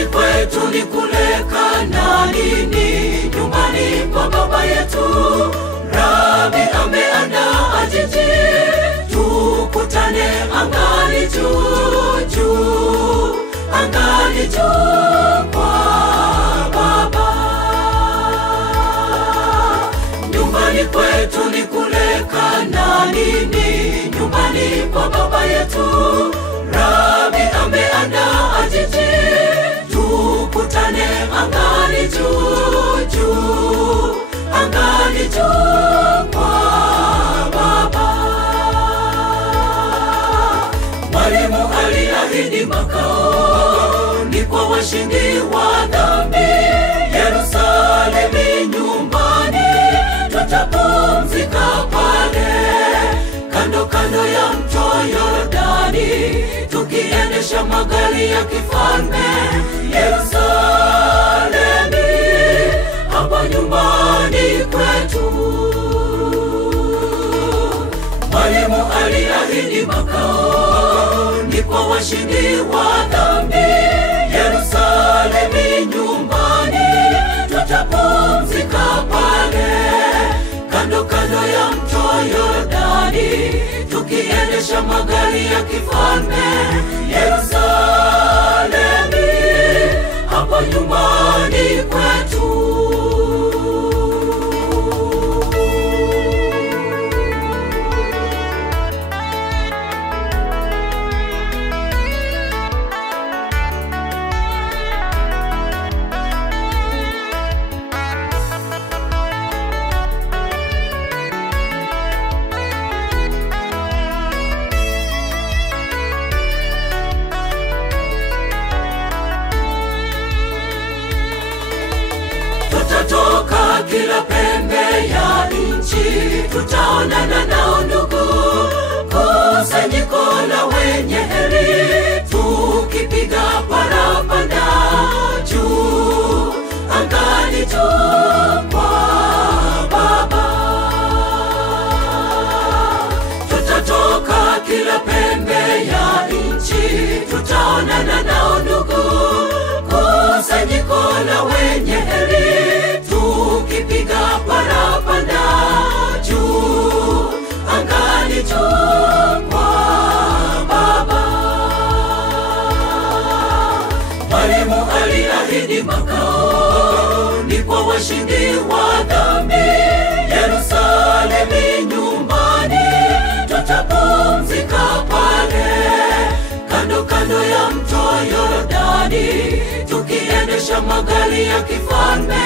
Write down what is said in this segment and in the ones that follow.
Nyumbani kwetu ni kule Kanaani, nyumbani kwa baba yetu. Rabi ameandaa jiji, tukutane angani juu juu, angani juu kwa baba. Nyumbani kwetu ni kule Kanaani, nyumbani kwa baba yetu. Rabi ameandaa jiji, tukutane angani juu juu, angani juu kwa baba. Mwalimu aliahidi makao ni kwa washindi wa dhambi. Yerusalemu nyumbani, tutapumzika pale kando kando ya mto Yordani, tukiendesha magari ya kifalme. Yerusalemu, hapa nyumbani kwetu. Mwalimu aliahidi makao ni kwa washindi wa dhambi. Yerusalemu nyumbani, tutapumzika pale kando kando ya mto Yordani, tukiendesha magari ya kifalme. Yerusalemu, hapa nyumbani kwetu. Tutatoka kila pembe ya nchi, tutaonana nao ndugu. Kusanyiko la wenye heri, tukipiga parapanda juu, angani juu kwa baba. Tutatoka kila pembe ya nchi, tutaonana nao ndugu. Kusanyiko la wenye heri, tukipiga parapanda juu, angani juu kwa baba. Mwalimu aliahidi makao ni kwa washindi wa dhambi. Yerusalemu nyumbani, tutapumzika pale kando kando ya mto Yordani, tukiendesha magari ya kifalme.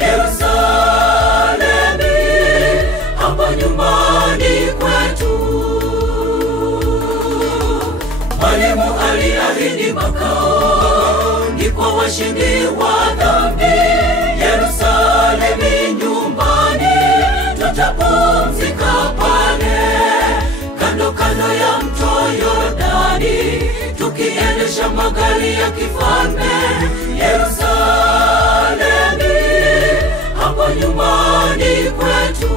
Yerusalemu, hapa nyumbani kwetu. Mwalimu aliahidi makao ni kwa washindi wa dhambi. Yerusalemu nyumbani, tutapumzika pale kando kando ya mto Yordani, tukiendesha magari ya kifalme. Yerusalemu, hapa nyumbani kwetu.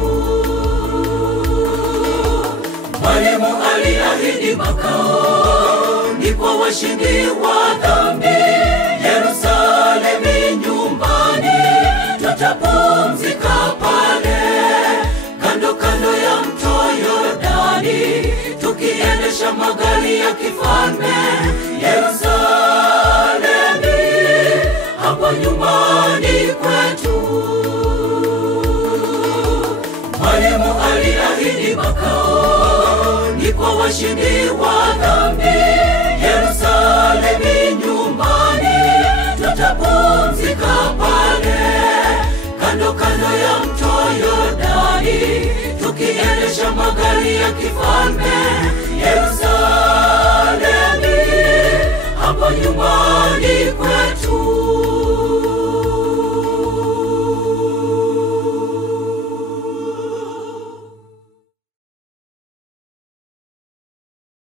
Mwalimu aliahidi makao ni kwa washindi wa dhambi. Yerusalemu nyumbani, tutapumzika pale kando kando ya mto Yordani, tukiendesha magari ya kifalme. Yerusalemu, hapa nyumbani kwetu. Mwalimu aliahidi makao ni kwa washindi wa dhambi. Yerusalemu nyumbani, tutapumzika pale kando kando ya mto Yordani, tukiendesha magari ya kifalme.